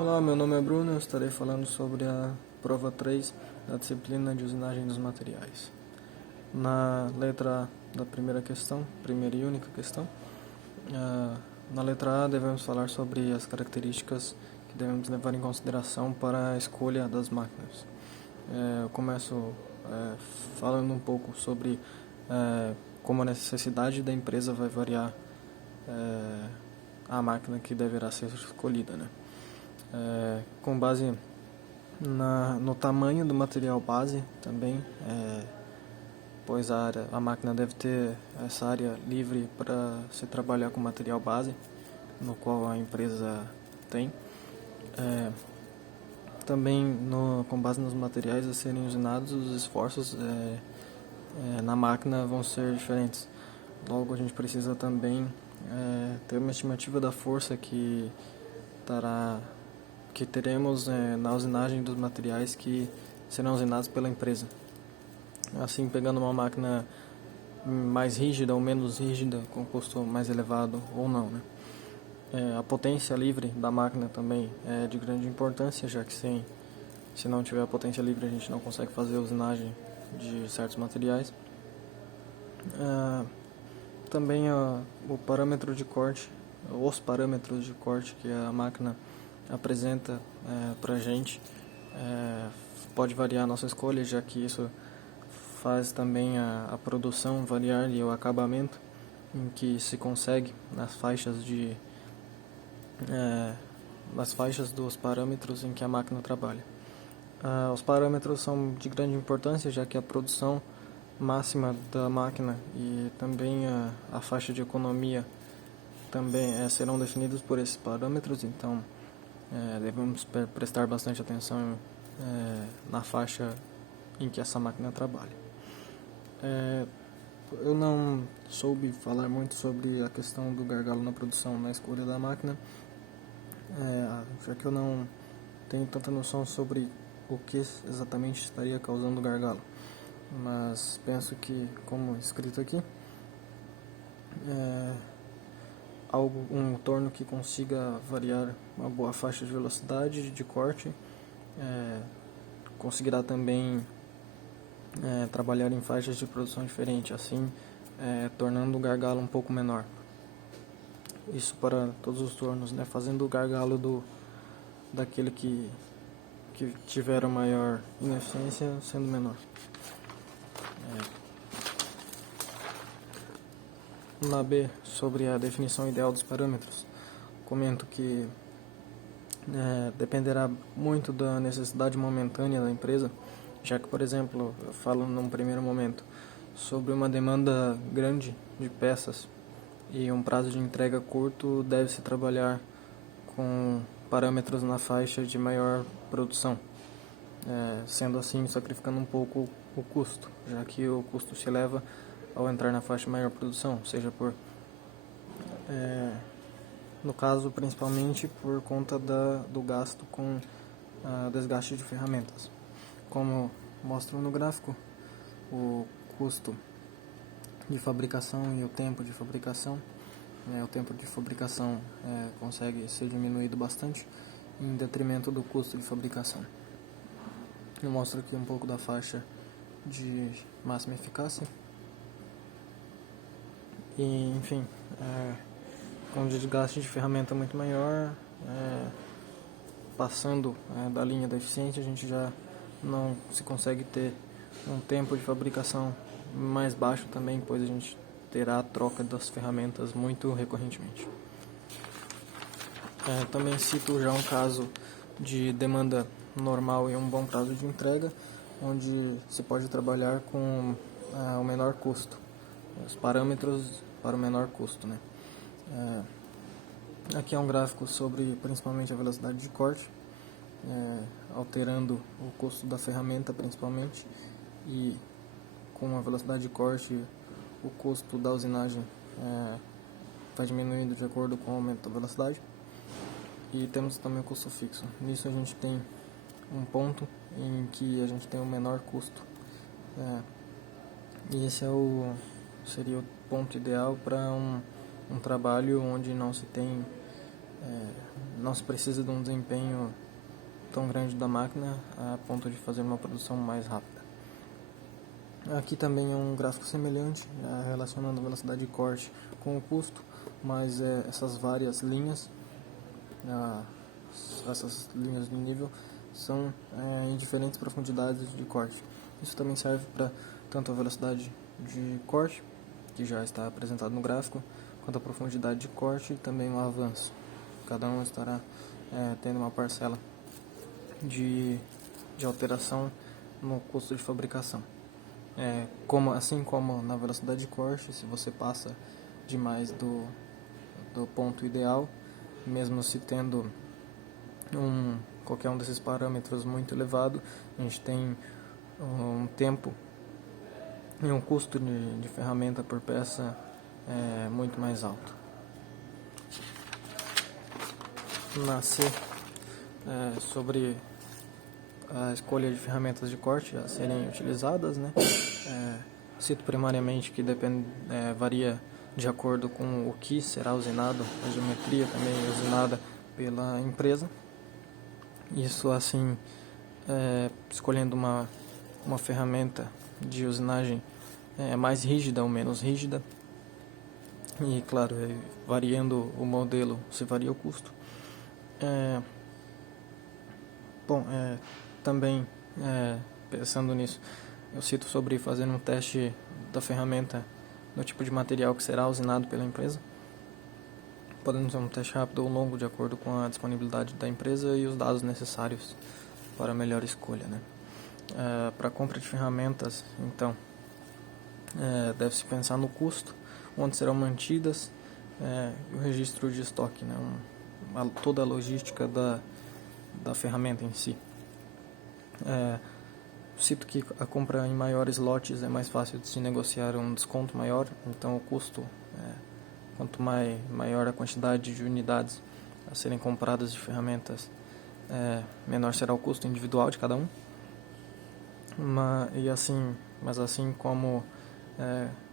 Olá, meu nome é Bruno, eu estarei falando sobre a prova 3 da disciplina de usinagem dos materiais. Na letra A da primeira questão, primeira e única questão, na letra A devemos falar sobre as características que devemos levar em consideração para a escolha das máquinas. Eu começo falando um pouco sobre como a necessidade da empresa vai variar a máquina que deverá ser escolhida, né? Com base no tamanho do material base também, pois a máquina deve ter essa área livre para se trabalhar com material base, no qual a empresa tem. Também com base nos materiais a serem usinados, os esforços na máquina vão ser diferentes. Logo, a gente precisa também ter uma estimativa da força que teremos na usinagem dos materiais que serão usinados pela empresa. Assim, pegando uma máquina mais rígida ou menos rígida, com custo mais elevado ou não, né? A potência livre da máquina também é de grande importância, já que se não tiver a potência livre a gente não consegue fazer a usinagem de certos materiais. Também o parâmetro de corte, os parâmetros de corte que a máquina apresenta para a gente pode variar a nossa escolha, já que isso faz também a produção variar e o acabamento em que se consegue nas faixas dos parâmetros em que a máquina trabalha. Os parâmetros são de grande importância, já que a produção máxima da máquina e também a faixa de economia também serão definidos por esses parâmetros, então devemos prestar bastante atenção na faixa em que essa máquina trabalha. Eu não soube falar muito sobre a questão do gargalo na produção, na escolha da máquina, já que eu não tenho tanta noção sobre o que exatamente estaria causando gargalo. Mas penso que, como escrito aqui, um torno que consiga variar uma boa faixa de velocidade de corte conseguirá também trabalhar em faixas de produção diferentes, assim tornando o gargalo um pouco menor. Isso para todos os tornos, né? Fazendo o gargalo daquele que tiver a maior ineficiência sendo menor. Na B, sobre a definição ideal dos parâmetros, comento que dependerá muito da necessidade momentânea da empresa, já que, por exemplo, eu falo num primeiro momento sobre uma demanda grande de peças e um prazo de entrega curto, deve-se trabalhar com parâmetros na faixa de maior produção, sendo assim sacrificando um pouco o custo, já que o custo se eleva ao entrar na faixa de maior produção, seja no caso principalmente por conta do gasto com desgaste de ferramentas. Como mostra no gráfico, o custo de fabricação e o tempo de fabricação, consegue ser diminuído bastante em detrimento do custo de fabricação. Eu mostro aqui um pouco da faixa de máxima eficácia e, enfim, com desgaste de ferramenta muito maior, passando da linha da eficiência, a gente já não se consegue ter um tempo de fabricação mais baixo também, pois a gente terá a troca das ferramentas muito recorrentemente. Também cito já um caso de demanda normal e um bom prazo de entrega, onde se pode trabalhar com o menor custo, os parâmetros para o menor custo, né? Aqui é um gráfico sobre principalmente a velocidade de corte, alterando o custo da ferramenta principalmente, e com a velocidade de corte o custo da usinagem vai diminuindo de acordo com o aumento da velocidade. E temos também o custo fixo. Nisso a gente tem um ponto em que a gente tem o menor custo, e esse seria o ponto ideal para um trabalho onde não se tem não se precisa de um desempenho tão grande da máquina a ponto de fazer uma produção mais rápida. Aqui também é um gráfico semelhante, relacionando a velocidade de corte com o custo, mas essas várias linhas, essas linhas de nível, são em diferentes profundidades de corte. Isso também serve para tanto a velocidade de corte, que já está apresentado no gráfico, quanto a profundidade de corte e também o avanço. Cada um estará tendo uma parcela de alteração no custo de fabricação. Assim como na velocidade de corte, se você passa demais do ponto ideal, mesmo se tendo qualquer um desses parâmetros muito elevado, a gente tem um tempo e um custo de ferramenta por peça muito mais alto. Nascer sobre a escolha de ferramentas de corte a serem utilizadas, né? Cito primariamente que varia de acordo com o que será usinado, a geometria também é usinada pela empresa. Isso assim, escolhendo uma ferramenta de usinagem mais rígida ou menos rígida, e claro, variando o modelo se varia o custo. Também pensando nisso, eu cito sobre fazer um teste da ferramenta no tipo de material que será usinado pela empresa. Podemos fazer um teste rápido ou longo de acordo com a disponibilidade da empresa e os dados necessários para a melhor escolha, né? Para a compra de ferramentas, então, deve-se pensar no custo, onde serão mantidas e o registro de estoque, né? Toda a logística da ferramenta em si. Cito que a compra em maiores lotes é mais fácil de se negociar um desconto maior, então o custo, quanto maior a quantidade de unidades a serem compradas de ferramentas, menor será o custo individual de cada um. Mas assim como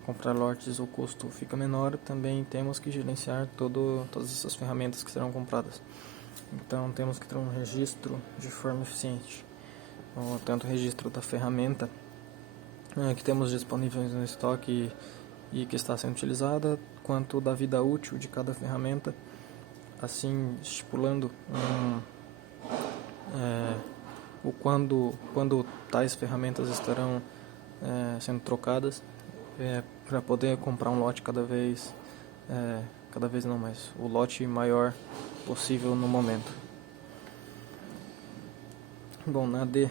comprar lotes o custo fica menor, também temos que gerenciar todas essas ferramentas que serão compradas. Então temos que ter um registro de forma eficiente, tanto o registro da ferramenta que temos disponíveis no estoque e que está sendo utilizada, quanto da vida útil de cada ferramenta, assim estipulando quando tais ferramentas estarão sendo trocadas, para poder comprar um lote cada vez não, mas o lote maior possível no momento. Bom, na D,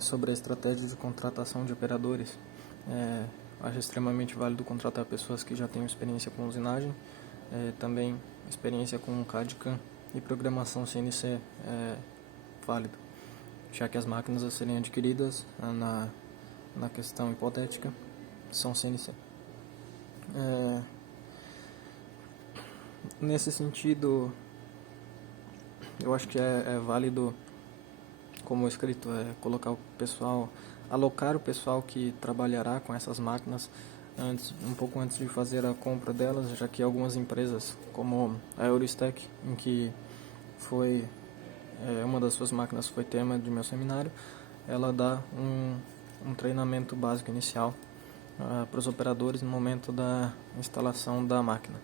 sobre a estratégia de contratação de operadores, acho extremamente válido contratar pessoas que já tenham experiência com usinagem, também experiência com CAD/CAM e programação CNC válido, já que as máquinas a serem adquiridas na questão hipotética são CNC. Nesse sentido, eu acho que é válido, como escrito, alocar o pessoal que trabalhará com essas máquinas um pouco antes de fazer a compra delas, já que algumas empresas, como a Eurostec, em que uma das suas máquinas foi tema de meu seminário, ela dá um treinamento básico inicial para os operadores no momento da instalação da máquina.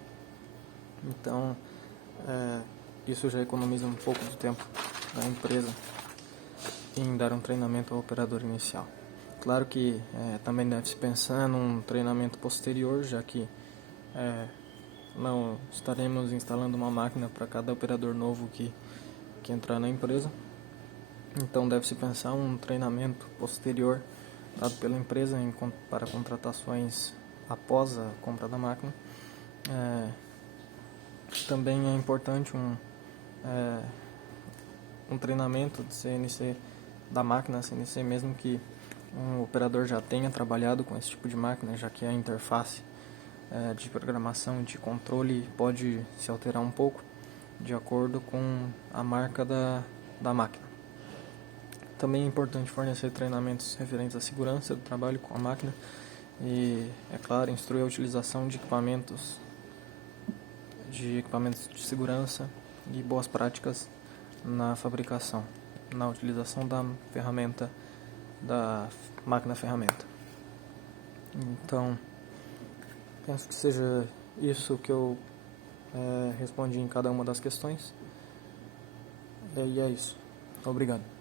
Então, isso já economiza um pouco de tempo da empresa em dar um treinamento ao operador inicial. Claro que também deve-se pensar num treinamento posterior, já que não estaremos instalando uma máquina para cada operador novo que entrar na empresa. Então deve-se pensar um treinamento posterior dado pela empresa para contratações após a compra da máquina. Também é importante um treinamento de CNC da máquina CNC, mesmo que um operador já tenha trabalhado com esse tipo de máquina, já que a interface de programação, de controle pode se alterar um pouco de acordo com a marca da máquina. Também é importante fornecer treinamentos referentes à segurança do trabalho com a máquina e, é claro, instruir a utilização de equipamentos de segurança e boas práticas na fabricação, na utilização da ferramenta, da máquina-ferramenta. Então, penso que seja isso que eu respondi em cada uma das questões. E é isso. Obrigado.